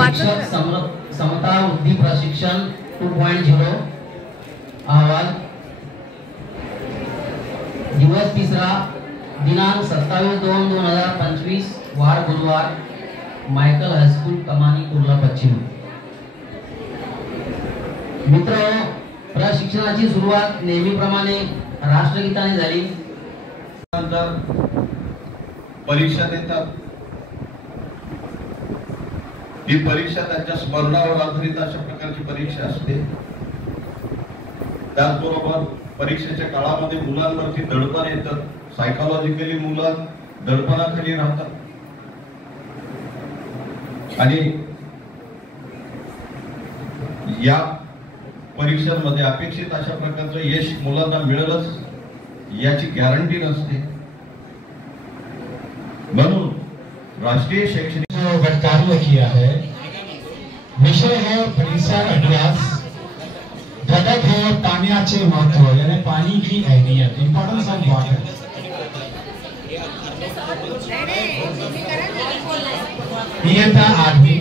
शिक्षक समता वृद्धि प्रशिक्षण 2.0 अहवाल दिवस तिसरा दिनांक 27/2/2025 वार गुरुवार मायकल हायस्कूल कमानी कुर्ला पश्चिम। मित्रांनो, प्रशिक्षणाची सुरुवात नेहमीप्रमाणे राष्ट्रगीताने झाली। परीक्षा देतात। ही परीक्षा त्यांच्या स्मरणावर आधारित अशा प्रकारची परीक्षा असते। त्याचबरोबर परीक्षेच्या काळामध्ये मुलांवरती दडपण येतं। सायकोलॉजिकली मुलं दडपणाखाली राहतात आणि या परीक्षांमध्ये अपेक्षित अशा प्रकारचं यश मुलांना मिळेलच याची गॅरंटी नसते। म्हणून राष्ट्रीय शैक्षणिक कार्य किया है। विषय है परिसर अभ्यास, घटक है पाण्याचे महत्व यानी पानी की अहमियत, इंपॉर्टेंस ऑफ वाटर। इयत्ता 8वीं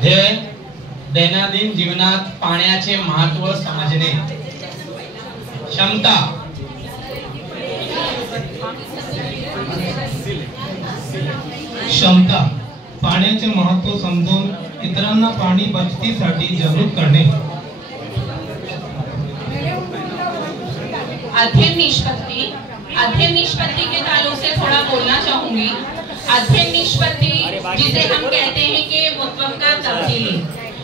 ध्येय दैनंदिन जीवनात पाण्याचे महत्त्व समजणे। क्षमता पाण्याचे महत्त्व समजून इतरांना पाणी बचतीसाठी जागरूक करणे। अध्ययन निष्पत्ति के ताल्लुक से थोड़ा बोलना चाहूंगी। अध्ययन निष्पत्ति जिसे हम कहते हैं कि मुतवक्का तब्दीली,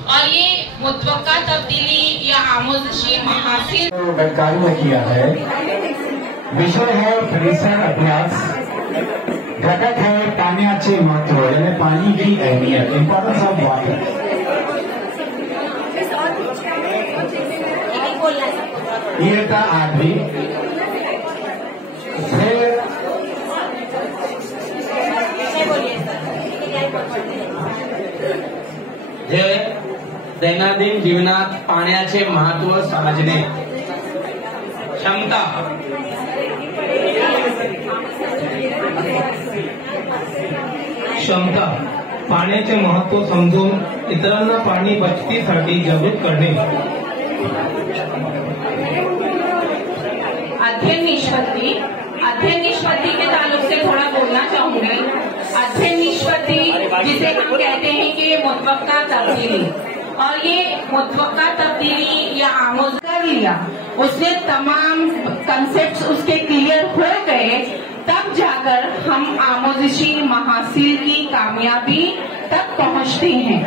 और ये मुतवक्का तब्दीली या आमोज़शी महासिल कार्य किया है। विषय है परिसर अभ्यास, घटक है पाण्याचे महत्व यानी पानी की अहमियत, इंपॉर्टेंस ऑफ वाटर। इयत्ता 8वीं दैनंदिन जीवनात पाण्याचे महत्त्व समजणे। क्षमता पाण्याचे महत्त्व समजून इतरांना पाणी बचतीसाठी जागरूक करणे। अध्ययन निष्पत्ति के ताल्लुक से थोड़ा बोलना चाहूंगी। अध्ययन निष्पत्ति जिसे हम कहते हैं कि मुतवक्का तब्दीली, और ये मुतवक्का तब्दीली या आमोज़ कर लिया, उससे तमाम कंसेप्ट्स उसके क्लियर हो गए, तब जाकर हम आमोज़शी महासिल की कामयाबी तक पहुंचते हैं।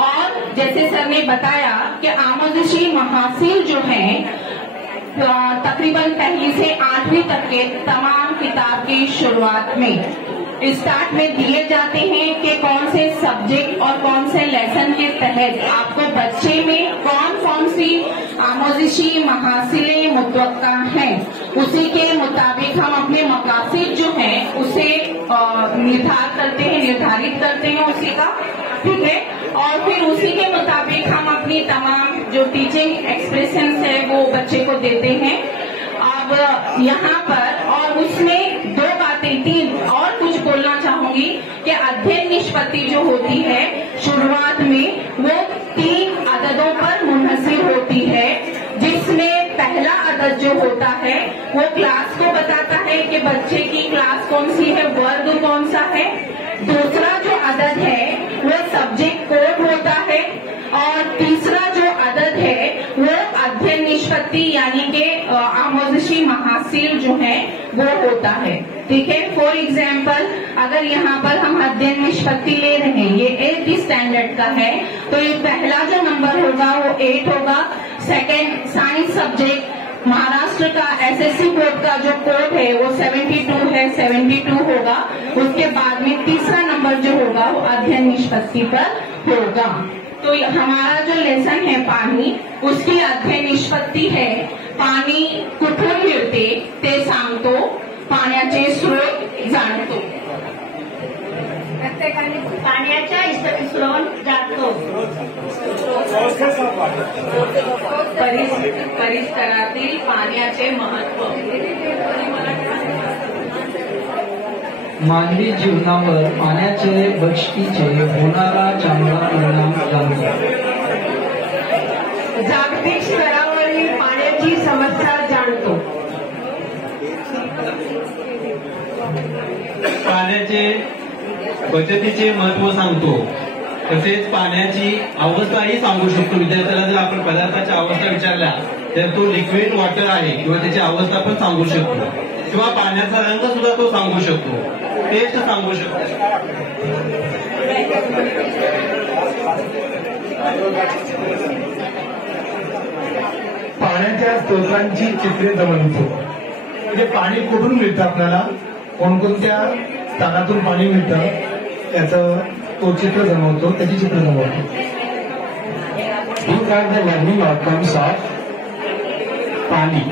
और जैसे सर ने बताया कि आमोज़शी महासिल जो है तकरीबन 1 से 8वीं तक के तमाम किताब की शुरुआत में स्टार्ट में दिए जाते हैं कि कौन से सब्जेक्ट और कौन से लेसन के तहत आपको बच्चे में कौन सी आमोज़शी महासिलें मुतवक्का हैं। उसी के मुताबिक हम अपने मकासद जो हैं उसे निर्धारित करते हैं उसी का, ठीक है। और फिर उसी के मुताबिक हम अपनी तमाम जो टीचिंग एक्सप्रेशंस है वो बच्चे को देते हैं। अब यहाँ पर और उसमें 3 और कुछ बोलना चाहूंगी कि अध्ययन निष्पत्ति जो होती है शुरुआत में वो 3 अददों पर मुनहसिर होती है, जिसमें पहला अदद जो होता है वो क्लास को बताता है कि बच्चे की क्लास कौन सी है, वर्ग कौन सा है। दूसरा जो अदद है वो सब्जेक्ट कोड होता है, और तीसरा जो अदद है वो अध्ययन निष्पत्ति यानी कि आमोज़शी महासिल जो है वो होता है, ठीक है। फॉर एग्जाम्पल अगर यहाँ पर हम अध्ययन निष्पत्ति ले रहे हैं, ये 8th स्टैंडर्ड का है, तो ये पहला जो नंबर होगा वो 8 होगा। सेकेंड साइंस सब्जेक्ट महाराष्ट्र का एसएससी बोर्ड का जो कोड है वो 72 है, 72 होगा। उसके बाद में तीसरा नंबर जो होगा वो अध्ययन निष्पत्ति पर होगा। तो हमारा जो लेसन है पानी, उसकी अध्ययन निष्पत्ति है पाणी कुठून मिळते ते सांगतो, पाण्याचे स्रोत जाणतो। प्रत्येकाने पाण्याच्या स्रोत परिसरातील पाण्याचे महत्त्व. मानवी जीवनावर पाण्याचे बचतीचे होणारा चांगला परिणाम जाणतो. जागतिक स्तरावरील पाण्याची समस्या जाणतो. पाण्याचे बचतीचे महत्व सांगतो. तसेच पाण्याची अवस्थाही सांगू शकतो. विद्यार्थ्याला जर आपण पदार्थाच्या अवस्था विचारल्या तर तो लिक्विड वॉटर आहे किंवा त्याची अवस्था पण सांगू शकतो किंवा पाण्याचा रंग सुद्धा तो सांगू शकतो, टेस्ट सांगू शकतो. पाण्याच्या स्त्रोतांची चित्रे जमवतो. म्हणजे पाणी कुठून मिळतं, आपल्याला कोणकोणत्या स्थानातून पाणी मिळतं त्याचं तो चित्र जमवतो, त्याची चित्र जमवतो. These are the learning outcomes of पानी,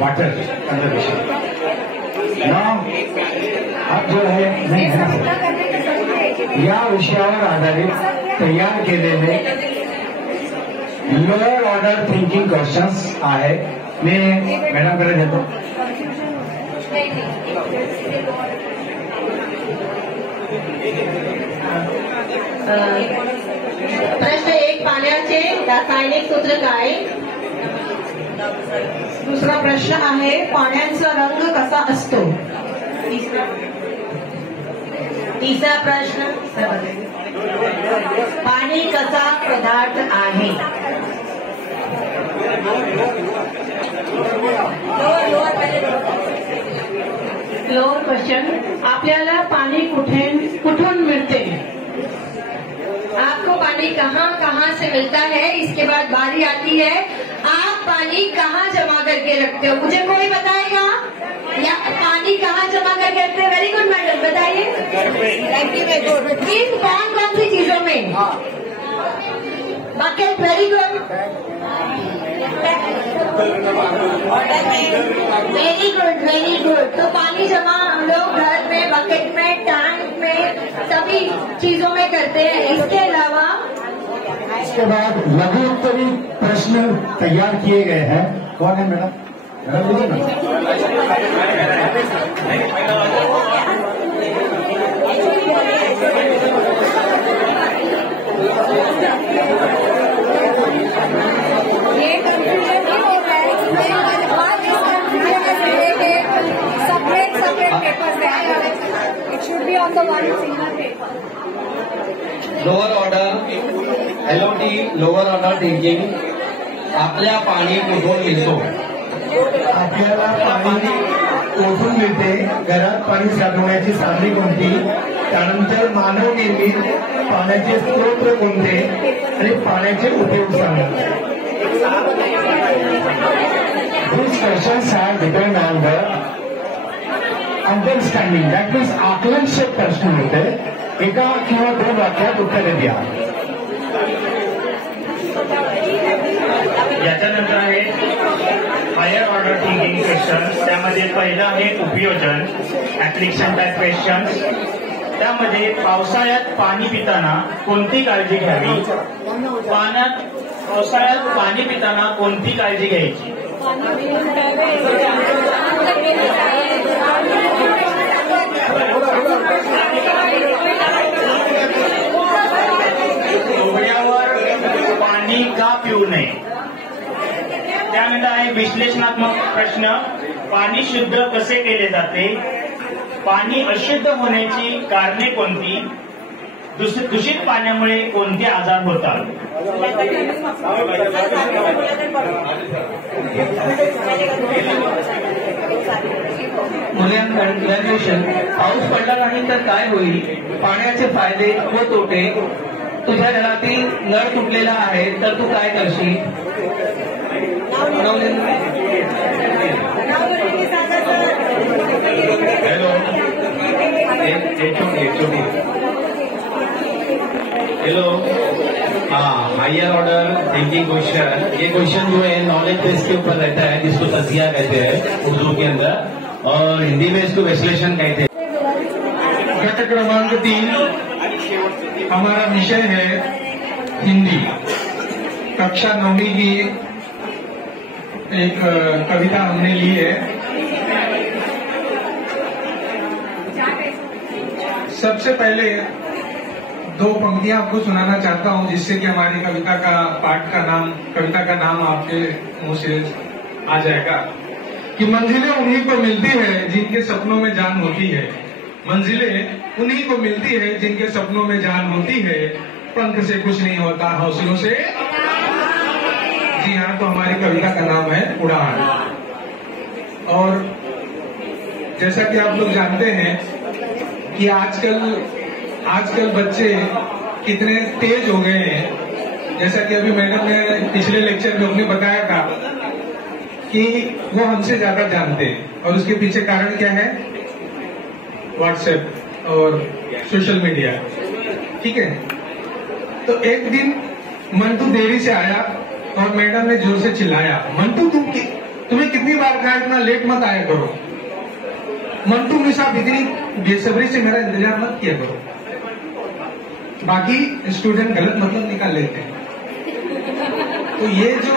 वाटर कंजर्वेशन. अब जो है या विषयावर आधारित तयार केलेले लोअर ऑर्डर थिंकिंग क्वेश्चन्स आहे. मी मॅडमकडे देतो. प्रश्न 1, पाण्याचे रासायनिक सूत्र काय. दुसरा प्रश्न आहे पाण्याचा रंग कसा असतो. तिसरा प्रश्न पाणी कसा पदार्थ आहे. लोअर क्वेश्चन, आपल्याला पाणी कुठून मिळते. आपको पानी कहाँ कहाँ से मिलता है. इसके बाद बारी आती है आप पानी कहाँ जमा करके रखते हो. मुझे कोई बताएगा या पानी कहाँ जमा करके रखते हो. वेरी गुड मैडम, बताइए. किन कौन सी चीजों में. Bucket. Very good, very good, very good. तो पानी जमा हम लोग घर में, बकेट में, टैंक में, सभी चीजों में करते हैं. इसके अलावा इसके बाद लघु उत्तरी प्रश्न तैयार किए गए हैं. कौन है मैडम? मैडम बोलिए ना. ये कंफ्यूजन नहीं हो रहा है. separate papers है. It should be on the one single paper. Lower order LOT, lower order thinking. आपल्या पाणी कुठून मिळतो. आपल्याला पाणी कोठून मिळते. घरात पाणी साठवण्याची साधने कोणती. त्यानंतर मानव निर्मित पाण्याचे स्रोत कोणते आणि पाण्याचे उपयोग सांगा. These questions are depend on the understanding. That means आकलनशील प्रश्न होते. एका किंवा 2 वाक्यात उत्तरे द्या. याच्यानंतर आहे हायर ऑर्डर थिंकिंग क्वेश्चन. त्यामध्ये पहिलं आहे उपयोजन, ऍप्लिकेशन टाईप क्वेश्चन्स. त्यामध्ये पावसाळ्यात पाणी पिताना कोणती काळजी घ्यावी. पावसाळ्यात पाणी पिताना कोणती काळजी घ्यायची. डोळ्यावर पाणी का पिऊ नये. त्यानंतर आहे विश्लेषणात्मक प्रश्न. पाणी शुद्ध कसे केले जाते. पाणी अशुद्ध होण्याची कारणे कोणती. दूषित पाण्यामुळे कोणते आजार होतात. मूल्यांकन ग्रॅज्युएशन. पाऊस पडला नाही तर काय होईल. पाण्याचे फायदे व तोटे. तुझ्या घरातील नळ तुटलेला आहे तर तू काय करशील. Hello. Higher order thinking question. ये क्वेश्चन जो है नॉलेज बेस के ऊपर रहता है, जिसको तजिया कहते हैं उर्दू के अंदर, और हिंदी में इसको विश्लेषण कहते हैं. गट क्रमांक 3 हमारा विषय है हिंदी कक्षा 9वीं की एक कविता हमने ली है। सबसे पहले 2 पंक्तियां आपको सुनाना चाहता हूं, जिससे कि हमारी कविता का नाम आपके मुंह से आ जाएगा। कि मंजिलें उन्हीं को मिलती है जिनके सपनों में जान होती है, मंजिलें उन्हीं को मिलती है जिनके सपनों में जान होती है, पंख से कुछ नहीं होता हौसलों से। जी हाँ, तो हमारी कविता का नाम है उड़ान। और जैसा कि आप लोग जानते हैं कि आजकल बच्चे कितने तेज हो गए हैं। जैसा कि अभी मैडम ने पिछले लेक्चर में हमने बताया था कि वो हमसे ज्यादा जानते हैं, और उसके पीछे कारण क्या है? व्हाट्सएप और सोशल मीडिया। ठीक है, तो एक दिन मंटू देरी से आया और मैडम ने जोर से चिल्लाया, मंटू तुम्हें कितनी बार कहा इतना लेट मत आया करो। मंटू मिसाब इतनी बेसब्री से मेरा इंतजार मत किया करो। बाकी स्टूडेंट गलत मतलब निकाल लेते हैं। तो ये जो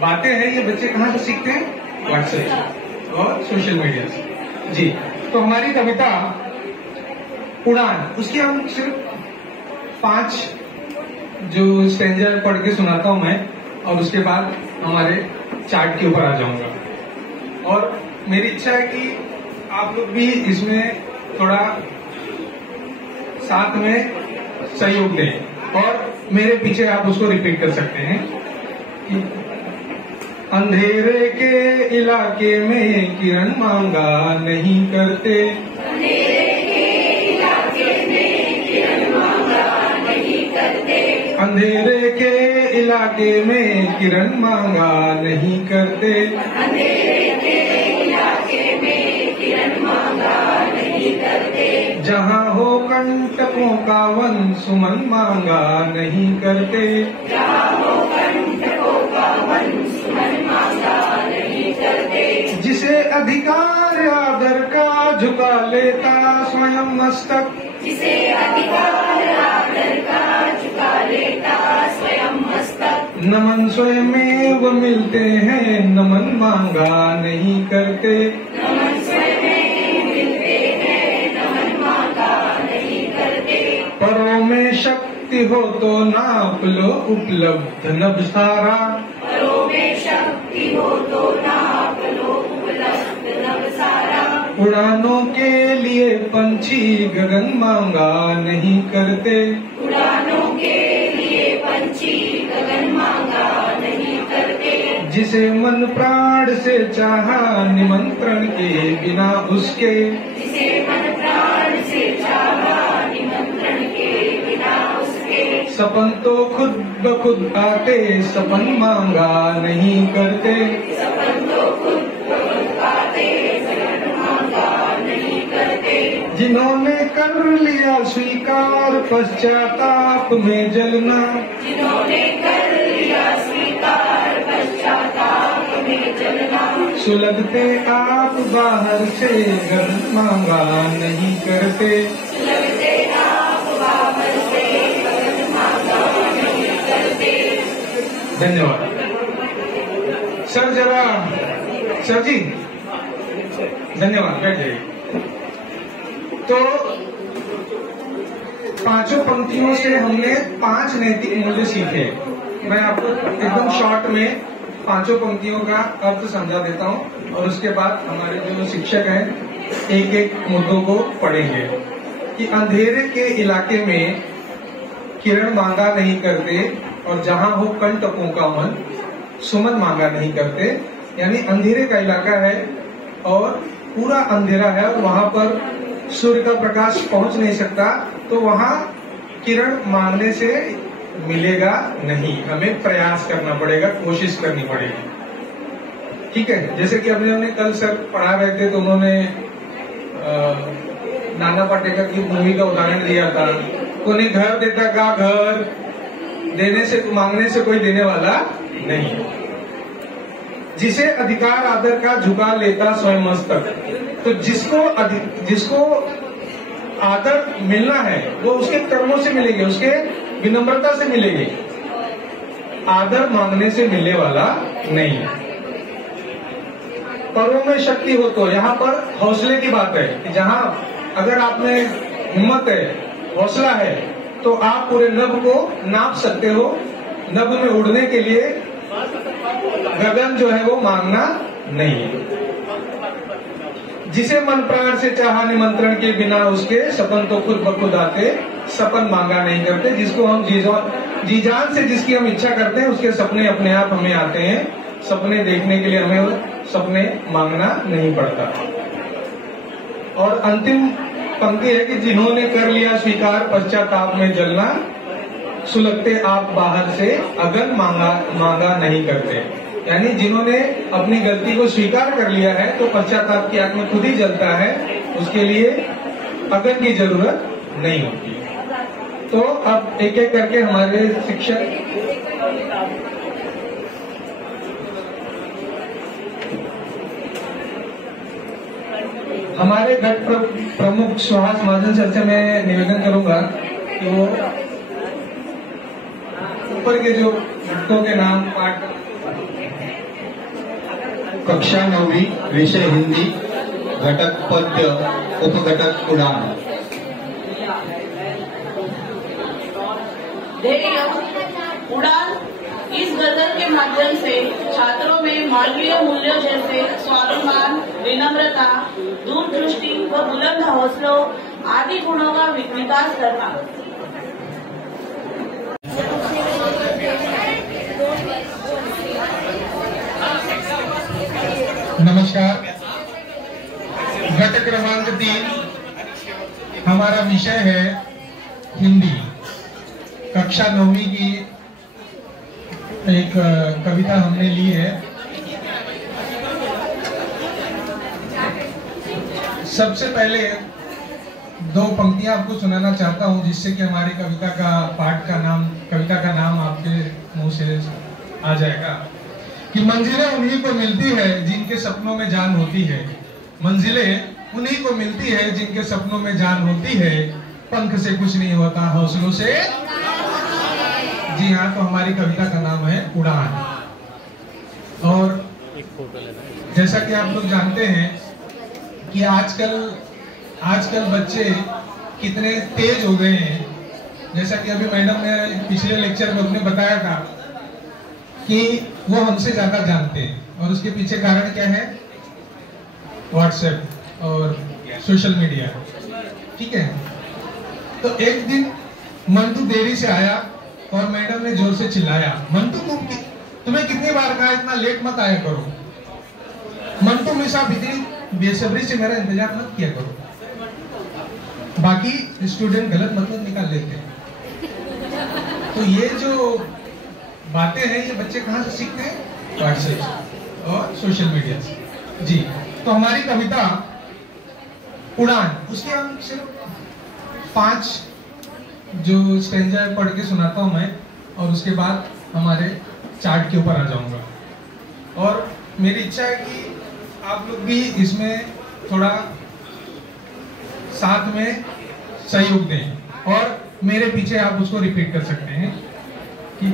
बातें हैं ये बच्चे कहाँ से सीखते हैं? व्हाट्सएप और सोशल मीडिया से। जी, तो हमारी कविता उड़ान, उसकी हम सिर्फ 5 जो स्टेंजा पढ़ के सुनाता हूं मैं, और उसके बाद हमारे चार्ट के ऊपर आ जाऊंगा। और मेरी इच्छा है कि आप लोग भी इसमें थोड़ा साथ में सहयोग दें, और मेरे पीछे आप उसको रिपीट कर सकते हैं कि अंधेरे के इलाके में किरण मांगा नहीं करते, अंधेरे के इलाके में किरण मांगा नहीं करते, अंधेरे के इलाके में किरण मांगा नहीं करते, अंधेरे के इलाके में किरण मांगा नहीं करते, जहाँ हो कंटकों का वन सुमन मांगा नहीं करते, जहाँ हो कंटकों का वन सुमन मांगा नहीं करते, जिसे अधिकार आदर का झुका लेता स्वयं मस्तक, जिसे अधिकार आदर का झुका लेता स्वयं मस्तक, नमन स्वयं में वो मिलते हैं नमन मांगा नहीं करते, नमन स्वयं मिलते हैं नमन मांगा नहीं करते, परों में शक्ति हो तो नाप लो उपलब्ध नभ सारा, परों में शक्ति हो तो नाप लो उपलब्ध नभ सारा, उड़ानों के लिए पंछी गगन मांगा नहीं करते, उड़ानों के लिए पंछी गगन मांगा नहीं करते, जिसे मन प्राण से चाहा निमंत्रण के बिना उसके, जिसे मन प्राण से चाहा निमंत्रण के बिना उसके, सपन तो खुद ब खुद आते सपन मांगा नहीं करते, सपन तो खुद ब खुद आते सपन मांगा नहीं करते, जिन्होंने कर लिया स्वीकार पश्चाताप में जलना, जिन्होंने कर लिया स्वीकार पश्चाताप में जलना, सुलगते आप बाहर से घर मांगा नहीं करते, सुलगते आप बाहर से घर मांगा नहीं करते। धन्यवाद। सर जरा, सर जी धन्यवाद, बैठ जाइए। तो 5 पंक्तियों से हमने 5 नैतिक मूल्य सीखे। मैं आपको एकदम शॉर्ट में 5 पंक्तियों का अर्थ समझा देता हूं, और उसके बाद हमारे जो शिक्षक हैं एक एक मुद्दों को पढ़ेंगे। कि अंधेरे के इलाके में किरण मांगा नहीं करते, और जहां हो कंटकों का मन सुमन मांगा नहीं करते। यानी अंधेरे का इलाका है और पूरा अंधेरा है, और वहां पर सूर्य का प्रकाश पहुंच नहीं सकता, तो वहां किरण मांगने से मिलेगा नहीं, हमें प्रयास करना पड़ेगा, कोशिश करनी पड़ेगी। ठीक है, जैसे कि हमने कल सर पढ़ा रहे थे तो उन्होंने नाना पाटेकर की मूवी का उदाहरण दिया था। कोई घर देता का घर देने से, मांगने से कोई देने वाला नहीं। जिसे अधिकार आदर का झुका लेता स्वयं मस्तक, तो जिसको आदर मिलना है वो उसके कर्मों से मिलेगी, उसके विनम्रता से मिलेगी, आदर मांगने से मिलने वाला नहीं। परों में शक्ति हो तो, यहाँ पर हौसले की बात है कि जहाँ अगर आप में हिम्मत है, हौसला है, तो आप पूरे नभ को नाप सकते हो। नभ में उड़ने के लिए गगन जो है वो मांगना नहीं है। जिसे मन प्राण से चाहा निमंत्रण के बिना उसके, सपन तो खुद ब खुद आते, सपन मांगा नहीं करते। जिसको हम जी जान से जिसकी हम इच्छा करते हैं, उसके सपने अपने आप हमें आते हैं। सपने देखने के लिए हमें सपने मांगना नहीं पड़ता। और अंतिम पंक्ति है कि जिन्होंने कर लिया स्वीकार पश्चाताप में जलना, सुलगते आप बाहर से अगन मांगा नहीं करते। यानी जिन्होंने अपनी गलती को स्वीकार कर लिया है तो पश्चाताप की आग में खुद ही जलता है, उसके लिए अगन की जरूरत नहीं होती। तो अब एक एक करके हमारे शिक्षक हमारे गट प्रमुख सुहास महाजन सर से मैं निवेदन करूंगा कि वो ऊपर के जो घटकों के नाम पाठ। कक्षा 9वीं, विषय हिंदी, घटक पद्य, उपघटक उड़ान। उड़ान इस गजल के माध्यम से छात्रों में मानवीय मूल्यों जैसे स्वाभिमान, विनम्रता, दूरदृष्टि व बुलंद हौसलों आदि गुणों का विकास करना। नमस्कार। घटक क्रमांक 3 हमारा विषय है हिंदी। कक्षा 9वीं की एक कविता हमने ली है। सबसे पहले 2 पंक्तियां आपको सुनाना चाहता हूं, जिससे कि हमारी कविता का नाम आपके मुंह से आ जाएगा। कि मंजिलें उन्हीं को मिलती है जिनके सपनों में जान होती है। मंजिलें उन्हीं को मिलती है जिनके सपनों में जान होती है। पंख से कुछ नहीं होता, हौसलों से। जी हाँ, तो हमारी कविता का नाम है उड़ान। और जैसा कि आप लोग जानते हैं कि आजकल बच्चे कितने तेज हो गए हैं। जैसा कि अभी मैडम ने पिछले लेक्चर में अपने बताया था कि वो हमसे ज्यादा जानते हैं, और उसके पीछे कारण क्या है? व्हाट्सएप और सोशल मीडिया। ठीक है, तो एक दिन मंटू देरी से आया और मैडम ने जोर से चिल्लाया, मंटू तुम्हें कितनी बार कहा इतना लेट मत आया करो। मंटू हमेशा इतनी बेसब्री से मेरा इंतजार मत किया करो। बाकी स्टूडेंट गलत मतलब निकाल लेते हैं। तो ये जो बातें हैं ये बच्चे कहाँ से सीखते हैं? व्हाट्सएप और सोशल मीडिया से। जी, तो हमारी कविता उड़ान, उसके हम सिर्फ 5 जो स्टेंजा पढ़ के सुनाता हूं मैं, और उसके बाद हमारे चार्ट के ऊपर आ जाऊंगा। और मेरी इच्छा है कि आप लोग भी इसमें थोड़ा साथ में सहयोग दें, और मेरे पीछे आप उसको रिपीट कर सकते हैं कि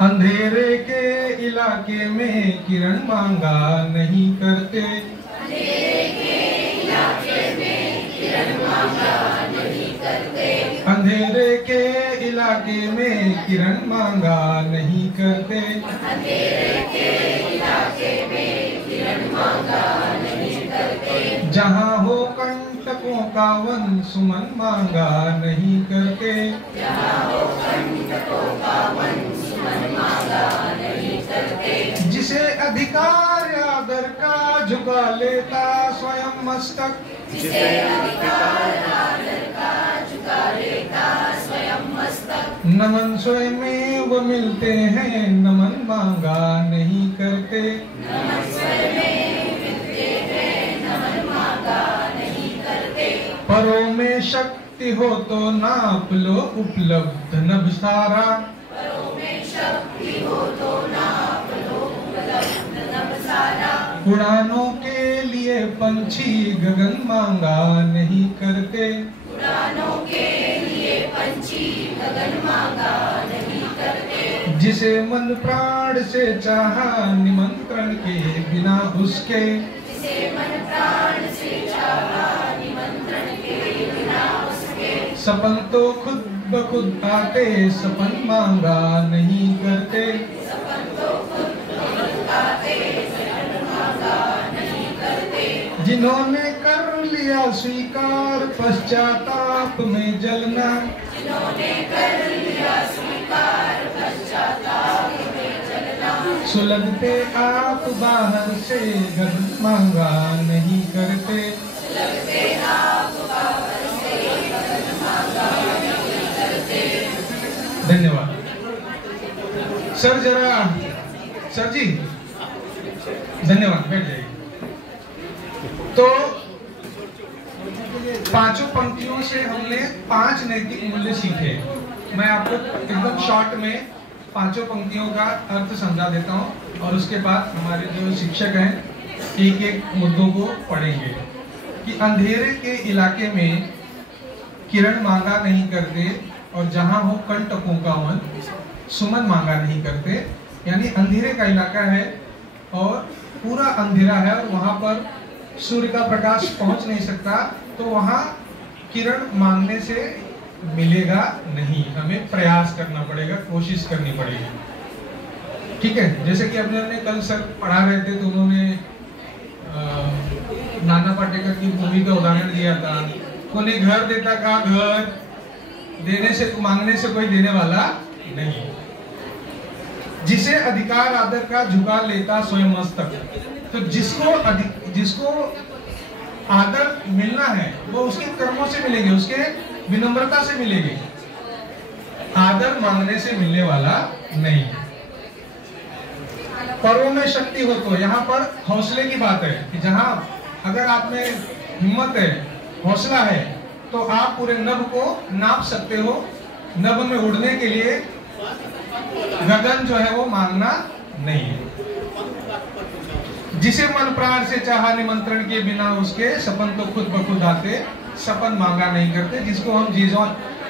अंधेरे के इलाके में किरण मांगा नहीं करते, अंधेरे के इलाके में किरण मांगा नहीं करते, अंधेरे के इलाके में किरण मांगा नहीं करते, अंधेरे के इलाके में किरण मांगा नहीं करते, जहाँ हो कंटकों का वन सुमन मांगा नहीं करते, जहाँ हो कंटकों का वन सुमन मांगा नहीं करते, जिसे अधिकार आदर का झुका लेता स्वयं मस्तक, जिसे अधिकार आदर का झुका लेता स्वयं मस्तक, नमन स्वयं में वो मिलते हैं नमन मांगा नहीं करते, नमन स्वयं में मिलते हैं नमन मांगा नहीं करते, परों में शक्ति हो तो नाप लो उपलब्ध नभ सारा, परों में शक्ति हो तो नाप लो उपलब्ध नभ सारा, उड़ानों के लिए पंछी गगन मांगा नहीं करते, दानों के लिए पंछी गगन मांगा नहीं करते। जिसे मन प्राण से चाहा निमंत्रण के बिना उसके, जिसे मन प्राण से चाहा निमंत्रण के बिना उसके, सपन तो खुद ब खुद आते सपन मांगा नहीं करते। सपन तो खुद ब खुद आते सपन मांगा नहीं करते। जिन्होंने कर लिया स्वीकार पश्चाताप में जलना, जिन्होंने कर लिया स्वीकार पश्चाताप में जलना, सुलगते आप बाहर से घर मांगा नहीं करते। सुलगते आप बाहर से घर मांगा नहीं करते। धन्यवाद सर। जरा सर जी धन्यवाद, बैठ जाइए। तो पांचों पंक्तियों से हमने 5 नैतिक मूल्य सीखे। मैं आपको एकदम शॉर्ट में पांचों पंक्तियों का अर्थ समझा देता हूं और उसके बाद हमारे जो शिक्षक हैं एक एक मुद्दों को पढ़ेंगे। कि अंधेरे के इलाके में किरण मांगा नहीं करते और जहां हो कंटकों का वन सुमन मांगा नहीं करते। यानी अंधेरे का इलाका है और पूरा अंधेरा है और वहां पर सूर्य का प्रकाश पहुंच नहीं सकता, तो वहां किरण मांगने से मिलेगा नहीं, हमें प्रयास करना पड़ेगा, कोशिश करनी पड़ेगी। ठीक है, जैसे कि हमने कल सर पढ़ा रहे थे तो उन्होंने नाना पाटेकर की मूवी का उदाहरण दिया था। कोई घर देता का घर देने से मांगने से कोई देने वाला नहीं। जिसे अधिकार आदर का झुका लेता स्वयं मस्तक। तो जिसको आदर मिलना है वो उसके कर्मों से मिलेगी, उसके विनम्रता से मिलेगी, आदर मांगने से मिलने वाला नहीं। पर्वों में शक्ति हो तो यहाँ पर हौसले की बात है कि जहां अगर आप में हिम्मत है, हौसला है, तो आप पूरे नभ को नाप सकते हो। नभ में उड़ने के लिए गगन जो है वो मांगना नहीं है। जिसे मन प्राण से चाहा निमंत्रण के बिना उसके, सपन तो खुद ब खुद आते सपन मांगा नहीं करते। जिसको हम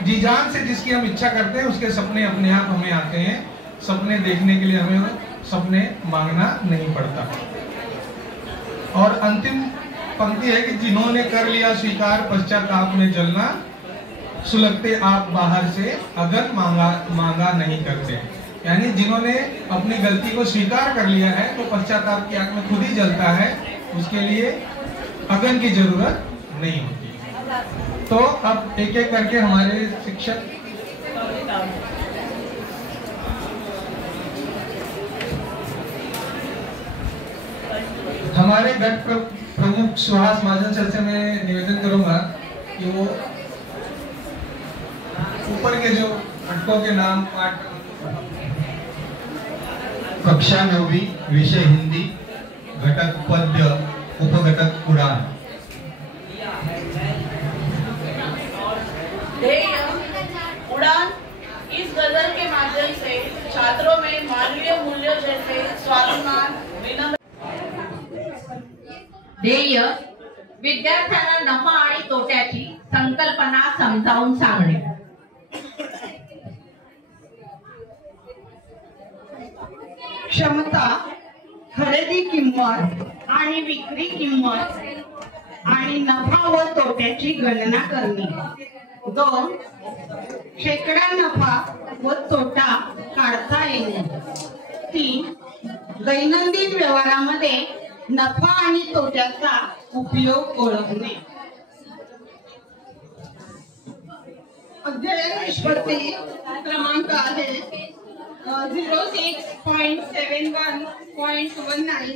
जी जान से जिसकी हम इच्छा करते हैं उसके सपने अपने आप हमें आते हैं। सपने देखने के लिए हमें सपने मांगना नहीं पड़ता। और अंतिम पंक्ति है कि जिन्होंने कर लिया स्वीकार पश्चाताप में जलना, सुलगते आप बाहर से अगन मांगा नहीं करते। यानी जिन्होंने अपनी गलती को स्वीकार कर लिया है तो पश्चाताप की आग में खुद ही जलता है, उसके लिए अगन की जरूरत नहीं होती। तो अब एक एक करके हमारे शिक्षक हमारे गट प्रमुख सुहास महाजन सर से मैं निवेदन करूंगा कि वो ऊपर के जो घटकों के नाम पाठ। कक्षा 9वीं विषय हिंदी, घटक पद्य, उपघटक उड़ान। ध्येय उड़ान इस गजल के माध्यम से छात्रों में मानवीय मूल्यों जैसे स्वाभिमान, विनम्र। ध्येय विद्यार्थ्यांना नफा आणि तोट्याची संकल्पना समजावून सांगणे। क्षमता, खरेदी किंमत आणि विक्री किंमत आणि नफा व तोट्याची गणना करणे। 2. शेकडा नफा व तोटा काढता येणे। 3. दैनंदिन व्यवहारामध्ये नफा आणि तोट्याचा उपयोग ओळखणे। अध्ययन निष्पत्ती क्रमांक आहे 06.71.19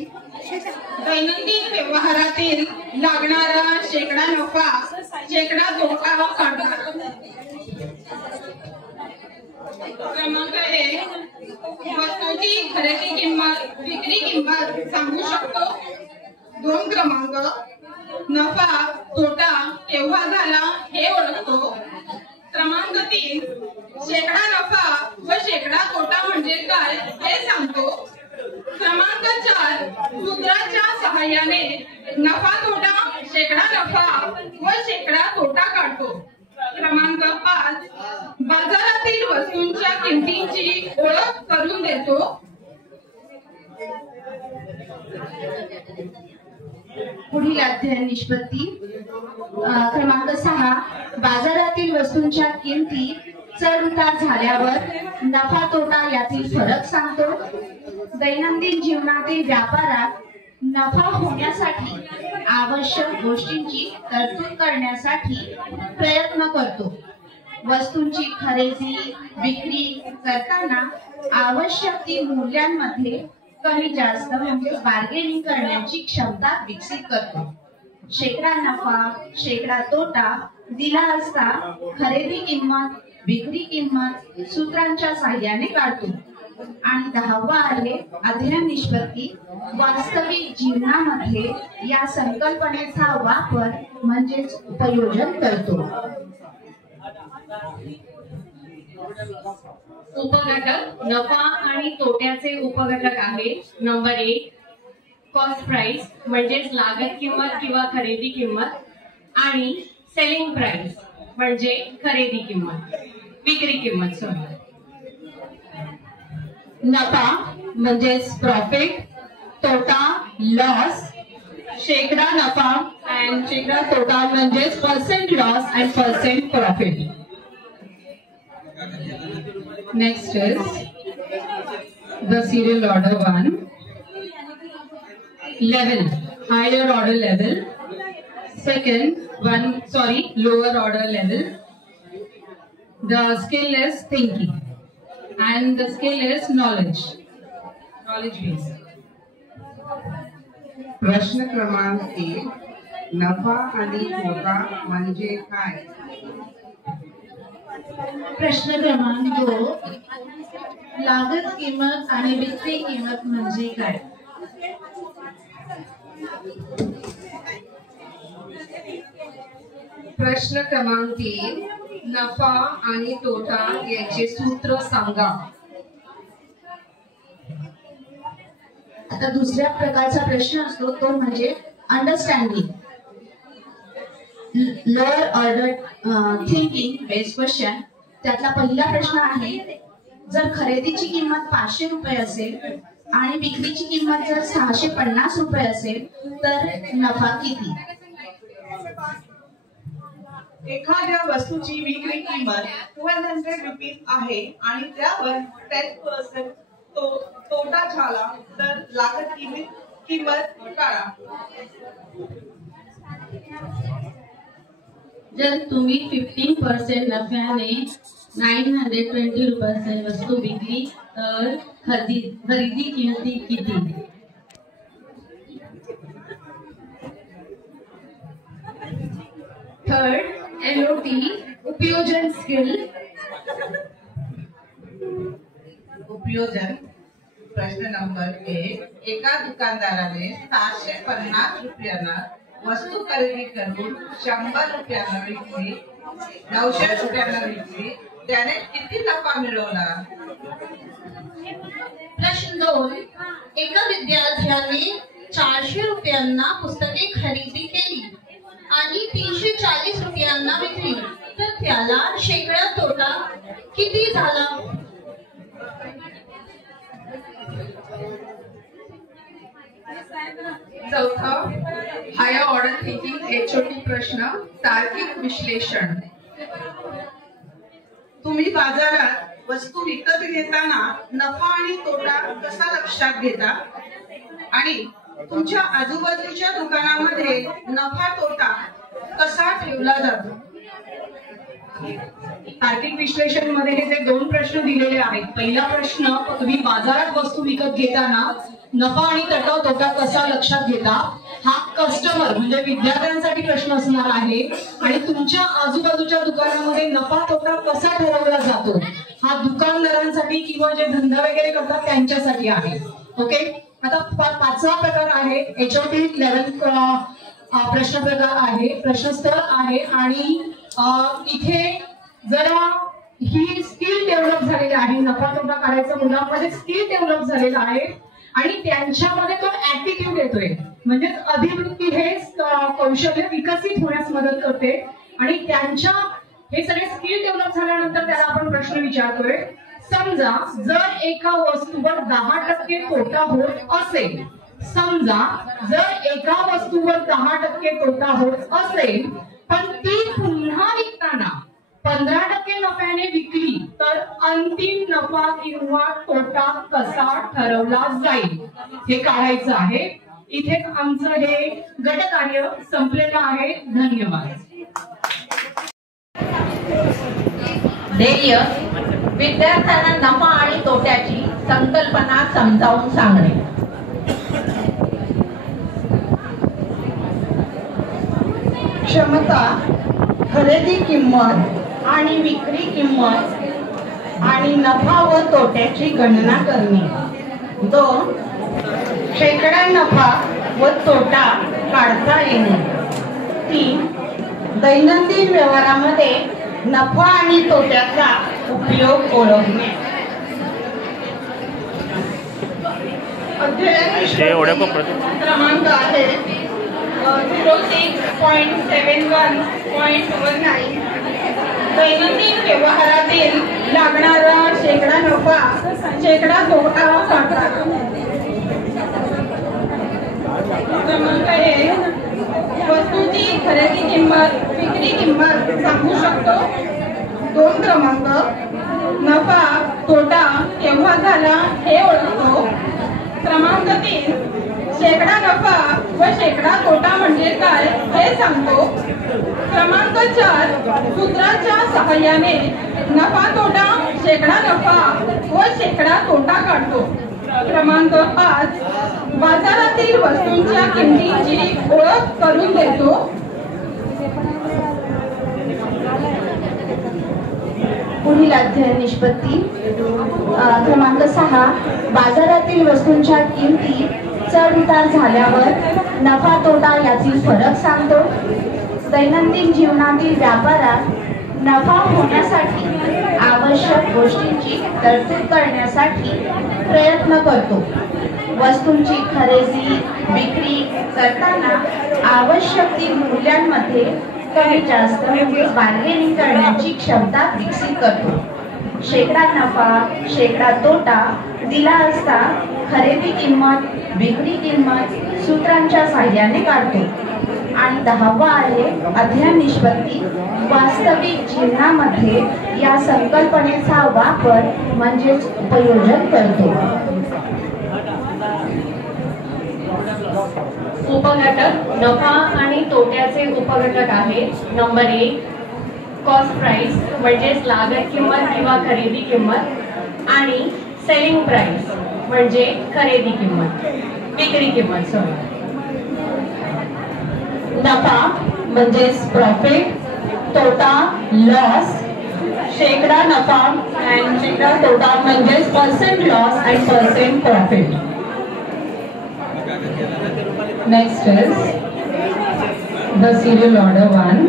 दैनंदिन व्यवहारातील लागणारा शेकडा नफा शेकडा तोटा काढा। क्रमांक 1 वस्तूची खरेदी किंमत विक्री किंमत सांगू शकतो। 2 क्रमांक नफा तोटा केव्हा झाला हे ओळखतो। क्रमांक 3 शेकडा नफा व शेकडा तोटा म्हणजे काय हे सांगतो। क्रमांक 4 सूत्राच्या सहाय्याने नफा तोटा शेकडा नफा व शेकडा तोटा काढतो। क्रमांक 5 बाजारातील वस्तूंच्या किमतींची ओळख करून देतो. पुढील अध्ययन निष्पत्ती क्रमांक 6 बाजारातील वस्तूंच्या किमती चढ उतार झाल्यावर नफा तोटा यातील फरक सांगतो. दैनंदिन जीवनातील व्यापारात नफा होण्यासाठी आवश्यक गोष्टींची तरतूद करण्यासाठी प्रयत्न करतो. वस्तूंची खरेदी विक्री करताना आवश्यक ती मूल्यांमध्ये कमी जास्त म्हणजे बार्गेनिंग करण्याची क्षमता विकसित करतो. शेकडा नफा शेकडा तोटा दिला असता खरेदी किंमत विक्री किंमत सूत्रांच्या साहाय्याने काढतो. आणि 10वा आहे अध्ययन निष्पत्ती वास्तविक जीवनामध्ये या संकल्पनेचा वापर म्हणजेच उपयोजन करतो. उपघटक नफा आणि तोट्याचे उपघटक आहे. नंबर 1 कॉस्ट प्राइस म्हणजेच लागत किंमत किंवा खरेदी किंमत आणि सेलिंग प्राइस म्हणजे खरेदी किंमत विक्री किंमत. सॉरी. नफा म्हणजेच प्रॉफिट, तोटा लॉस, शेकडा नफा अँड शेकडा तोटा म्हणजेच percent loss and percent profit. Next is the serial order 1 level higher order level, lower order level. The skill is thinking and the skill is knowledge based. प्रश्न क्रमांक 1 नफा आणि तोटा म्हणजे काय? प्रश्न क्रमांक 2 लागत किंमत आणि विक्री किंमत म्हणजे काय? प्रश्न क्रमांक 3 नफा आणि तोटा याचे सूत्र सांगा. आता दुसऱ्या प्रकारचा प्रश्न असतो तो म्हणजे understanding lower order thinking based question. त्यातला पहिला प्रश्न आहे जर खरेदीची किंमत 500 रुपये असेल आणि विक्रीची किंमत जर 650 रुपये असेल तर नफा किती? एखाद्या वस्तूची विक्री किंमत 1200 रुपीज आहे आणि त्यावर 10% तोटा झाला तर लागत किंमत काढा. जर तुम्ही 15% नफ्याने 920 रुपयाची वस्तू विकली तर खरेदी किंमती किती? थर्ड LOT उपयोजन स्किल. उपयोजन प्रश्न नंबर 1 एका दुकानदाराने 750 रुपयांना वस्तू खरेदी करून 100 रुपयांना विकली 900 रुपयांना विकली त्याने किती नफा मिळवला? प्रश्न 2 एका विद्यार्थ्याने 400 रुपयांना पुस्तके खरेदी केली आणि 340 रुपयांना विकली तर त्याला शेकडा तोटा किती झाला? चौथा हायर ऑर्डर थिंकिंग HOT प्रश्न तार्किक विश्लेषण. तुम्ही बाजारात वस्तू विकत घेताना नफा आणि तोटा कसा लक्षात घेता आणि तुमच्या आजूबाजूच्या दुकानामध्ये नफा तोटा कसा ठेवला जातो? तार्किक विश्लेषण मध्ये हे जे 2 प्रश्न दिलेले आहेत. पहिला प्रश्न तुम्ही बाजारात वस्तू विकत घेताना नफा आणि तोटा कसा लक्षात घेता हा कस्टमर म्हणजे विद्यार्थ्यांसाठी प्रश्न असणार आहे आणि तुमच्या आजूबाजूच्या दुकानामध्ये नफा तोटा कसा ठरवला जातो हा दुकानदारांसाठी किंवा जे धंदा वगैरे करतात त्यांच्यासाठी आहे. ओके. आता 5वा प्रकार आहे HOT लेवल प्रश्न प्रकार आहे प्रश्नस्तर आहे आणि इथे जरा ही स्किल डेव्हलप झालेली आहे. नफा तोटा काढायचं मुलांमध्ये स्किल डेव्हलप झालेलं आहे आणि त्यांच्यामध्ये तो ऍटिट्यूड येतोय म्हणजे अभिवृत्ती हे कौशल्य विकसित होण्यास मदत करते आणि त्यांच्या हे सगळे स्किल डेव्हलप झाल्यानंतर त्याला आपण प्रश्न विचारतोय. समजा जर एका वस्तूवर 10% तोटा होत असेल, समजा जर एका वस्तूवर 10% तोटा होत असेल पण ती पुन्हा विकताना 15% नफ्याने विकली तर अंतिम नफा किंवा तोटा कसा ठरवला जाईल हे काढायचं आहे. इथे आमचं हे गटकार्य संपलेलं आहे. धन्यवाद. ध्येय विद्यार्थ्यांना नफा आणि तोट्याची संकल्पना समजावून सांगणे. क्षमता, खरेदी किंमत आणि विक्री किंमत आणि नफा व तोट्याची गणना करणे. 2. शेकडा नफा व तोटा काढता येणे. 3. दैनंदिन व्यवहारामध्ये नफा आणि तोट्याचा उपयोग ओळखणे. अध्ययन क्रमांक आहे 06.71.19. दैनंदिन व्यवहारातील लागणारा शेकडा नफा शेकडा तोटा काढा. क्रमांक 1. वस्तूची खरेदी किंमत विक्री किंमत सांगू शकतो. 2 क्रमांक नफा तोटा केव्हा झाला हे ओळखतो. क्रमांक 3 शेकडा नफा व शेकडा तोटा म्हणजे काय हे सांगतो. क्रमांक 4 सूत्राच्या सहाय्याने नफा तोटा शेकडा नफा व शेकडा तोटा काढतो. क्रमांक 5 बाजारातील वस्तूंच्या किमतीची ओळख करून देतो. पुढील अध्ययन निष्पत्ती. क्रमांक 6 बाजारातील वस्तूंच्या किमती चढ उतार झाल्यावर नफा तोटा यातील फरक सांगतो. दैनंदिन जीवनातील व्यापारात नफा होण्यासाठी आवश्यक गोष्टींची तरतूद करण्यासाठी प्रयत्न करतो. वस्तूंची खरेदी विक्री करताना आवश्यक ती मूल्यांमध्ये कमी जास्त बार्गेनिंग करण्याची क्षमता विकसित करतो. शेकडा नफा शेकडा तोटा दिला असता खरेदी किंमत विक्री किंमत सूत्रांच्या साहाय्याने काढतो. आणि 10वा आहे अध्ययन निष्पत्ती. वास्तविक जीवनामध्ये या संकल्पनेचा वापर म्हणजेच उपयोजन करतो. उपघटक नफा आणि तोट्याचे उपघटक आहे. नंबर 1 कॉस्ट प्राइस म्हणजेच लागत किंमत किंवा खरेदी किंमत आणि सेलिंग प्राइस म्हणजे खरेदी किंमत विक्री किंमत. नफा म्हणजेच प्रॉफिट, तोटा लॉस, शेकडा नफा अँड शेकडा तोटा म्हणजेच percent loss and percent profit. Next is the serial order 1.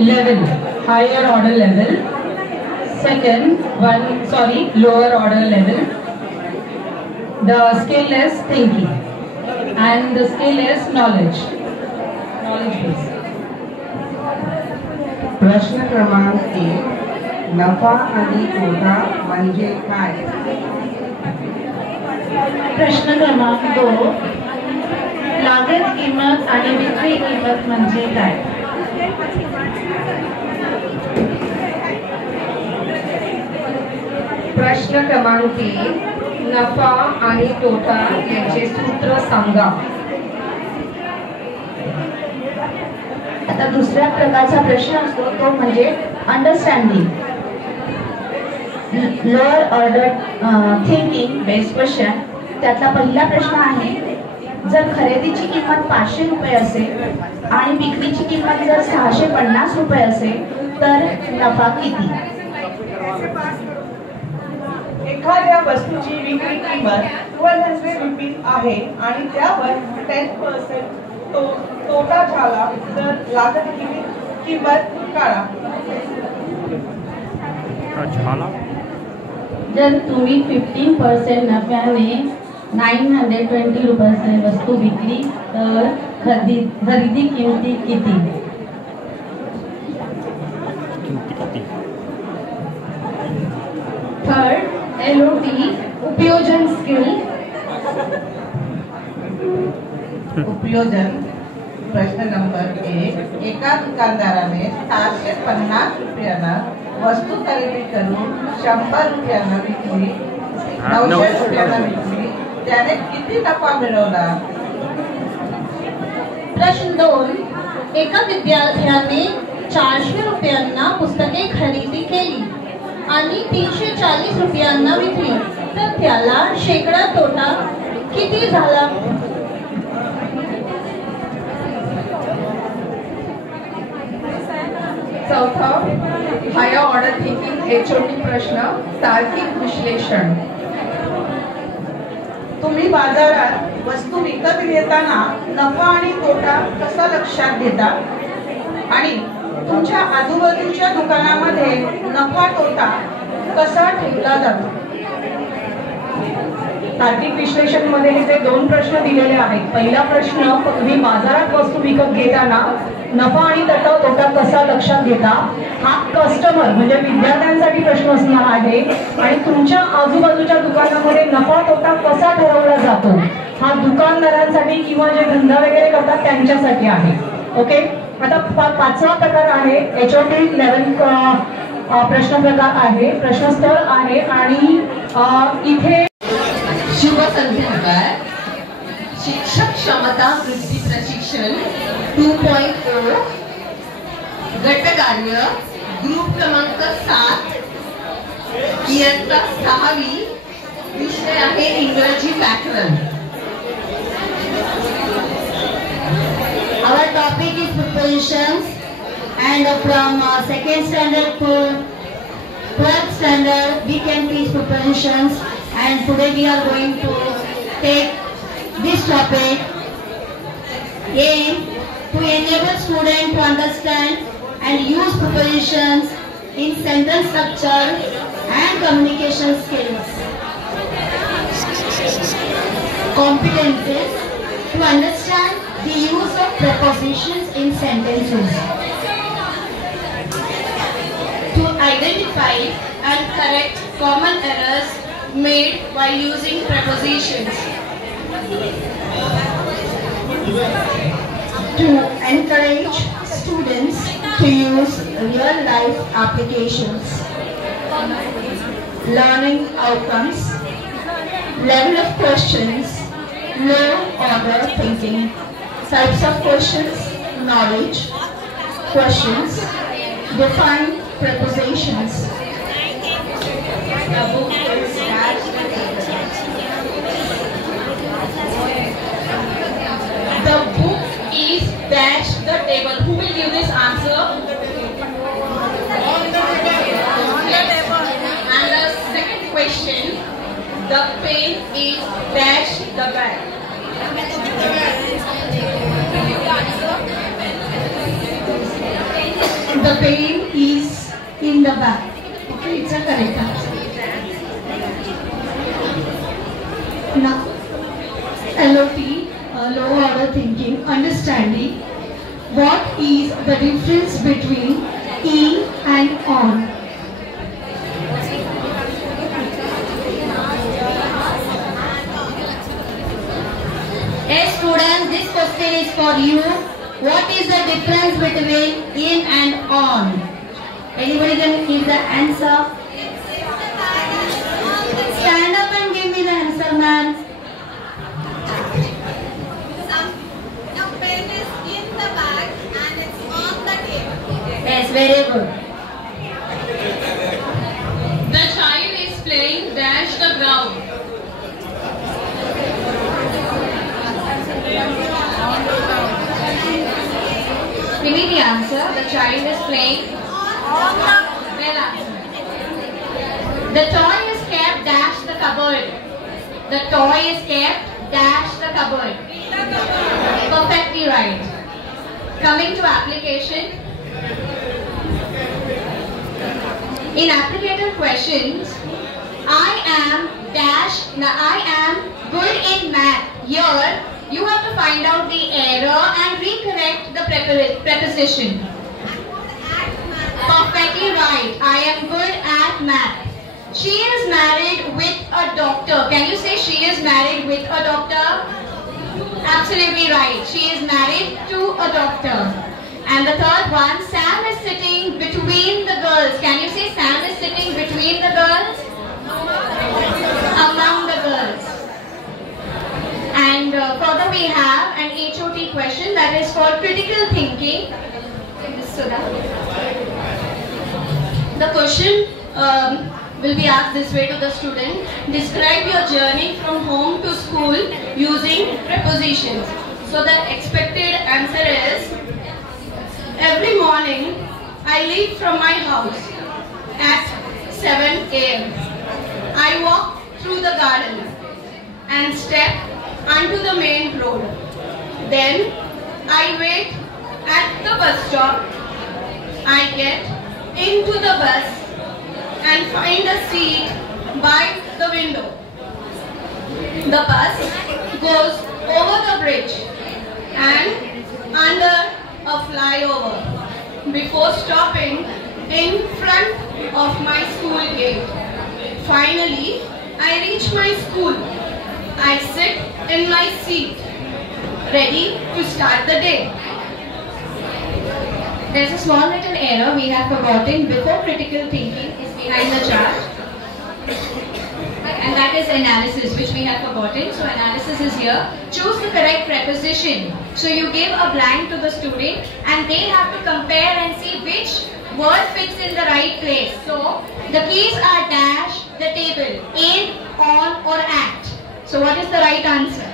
Level, higher order level. Second one, lower order level. The skill is thinking and the skill is knowledge base. प्रश्न क्रमांक 1 नफा आणि तोटा म्हणजे काय? प्रश्न क्रमांक 2 लागत किंमत आणि विक्री किंमत म्हणजे काय? प्रश्न क्रमांक 3 नफा आणि तोटा यांचे सूत्र सांगा. आता दुसऱ्या प्रकारचा प्रश्न असतो तो म्हणजे understanding. Lower order thinking based question. त्यातला पहिला प्रश्न आहे जर खरेदीची किंमत 500 रुपये असेल आणि विक्रीची किंमत जर 650 रुपये असेल तर नफा किती? एखाद्या वस्तूची विक्री किंमत 1200 रुपीज आहे आणि त्यावर 10% तोटा झाला तर लागत किंमत काढा. जर तुम्ही 15% नफ्याने 920 रुपये वस्तू विकली तर खरेदी किंमती किती? LOT उपयोजन स्किल. उपयोजन प्रश्न नंबर 1. एका दुकानदाराने 650 रुपयांना वस्तू खरेदी करून 100 रुपयांना विकली, 900 रुपयांना विकली, त्याने किती नफा मिळवला? प्रश्न 2. एका विद्यार्थ्याने 400 रुपयांना पुस्तके खरेदी केली आणि 340 रुपयांना विकली, तर त्याला शेकडा तोटा किती झाला? चौथा हायर ऑर्डर थिंकिंग HOD प्रश्न तार्किक विश्लेषण. तुम्ही बाजारात वस्तू विकत घेताना नफा आणि तोटा कसा लक्षात घेता आणि तुमच्या आजूबाजूच्या दुकानामध्ये नफा तोटा कसा ठेवला जातो? तार्किक विश्लेषण मध्ये हे जे 2 प्रश्न दिलेले आहेत. पहिला प्रश्न, तुम्ही बाजारात वस्तू विकत घेताना नफा आणि तोटा कसा लक्षात घेता, हा कस्टमर म्हणजे विद्यार्थ्यांसाठी प्रश्न असणार आहे. आणि तुमच्या आजूबाजूच्या दुकानामध्ये नफा तोटा कसा ठरवला जातो, हा दुकानदारांसाठी किंवा जे धंदा वगैरे करतात त्यांच्यासाठी आहे. ओके. आता 5वा प्रकार आहे HOD लेवल प्रश्न प्रकार आहे, प्रश्नोत्तर आहे. आणि इथे शुभ संध्याकाळ. शिक्षक क्षमता वृद्धी प्रशिक्षण 2.0 गटकार्य ग्रुप क्रमांक 7 इयत्ता 6वी. विषय आहे इंग्रजी व्याकरण. Our topic is prepositions, and from 2nd standard to 12th standard we can teach prepositions, and today we are going to take this topic aim to enable students to understand and use prepositions in sentence structure and communication skills. Competences to understand the use of prepositions in sentences. To identify and correct common errors made while using prepositions. To encourage students to use real life applications. Learning outcomes. Level of questions. Low order thinking. Types of questions. Knowledge. Questions. Define prepositions. The book is The book is dash the table. Who will give this answer? And the second question, the pen is dash the bag. The pen is in the bag. Okay, it's a correct answer. Now, LOT, low order thinking, understanding. What is the difference between in and on? Hey students, this question is for you. What is the difference between in and on? Anybody can give the answer? Stand up and give me the answer, man. The pen is in the bag and it's on the table. Yes, very good. The child is playing dash the ground. Give me the answer. The child is playing. Well answer. The toy is kept dash the cupboard. The toy is kept dash the cupboard. Perfectly right. Coming to application. In applicative questions, I am good in math. Here, you have to find out the error and recorrect the preposition. Perfectly right. I am good at math. She is married with a doctor. Can you say she is married with a doctor? Absolutely right. She is married to a doctor. And the third one, Sam is sitting between the girls. Can you say Sam is sitting between the girls? Among the girls. And further we have an HOT question that is for critical thinking. The question will be asked this way to the student. Describe your journey from home to school using prepositions. So the expected answer is, every morning I leave from my house at 7 a.m. I walk through the garden and step onto the main road. Then I wait at the bus stop. I get into the bus and find a seat by the window. The bus goes over the bridge and under a flyover before stopping in front of my school gate. Finally, I reach my school. I sit in my seat, ready to start the day. There's a small little error we have forgotten. Before critical thinking is behind the chart. And that is analysis, which we have forgotten. So analysis is here. Choose the correct preposition. So you give a blank to the student and they have to compare and see which word fits in the right place. So the keys are dash, the table, in, on or at. So what is the right answer?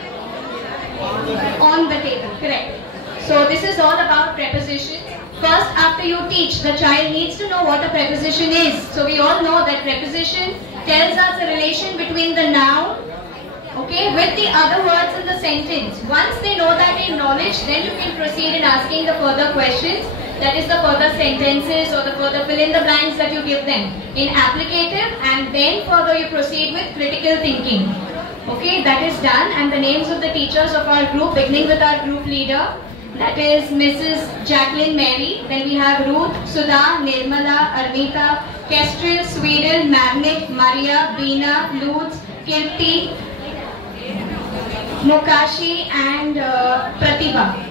On the table, correct. So this is all about prepositions. First, after you teach, the child needs to know what a preposition is. So we all know that preposition tells us a relation between the noun, okay, with the other words in the sentence. Once they know that in knowledge, then you can proceed in asking the further questions. That is the further sentences or the further fill in the blanks that you give them in applicative, and then further you proceed with critical thinking. Okay, that is done. And the names of the teachers of our group, beginning with our group leader. That is Mrs. Jacqueline Mary. Then we have Ruth, Sudha, Nirmala, Armita, Kestrel, Sweden, Magnet, Maria, Beena, Lutz, Kirti, Mukashi and Pratibha.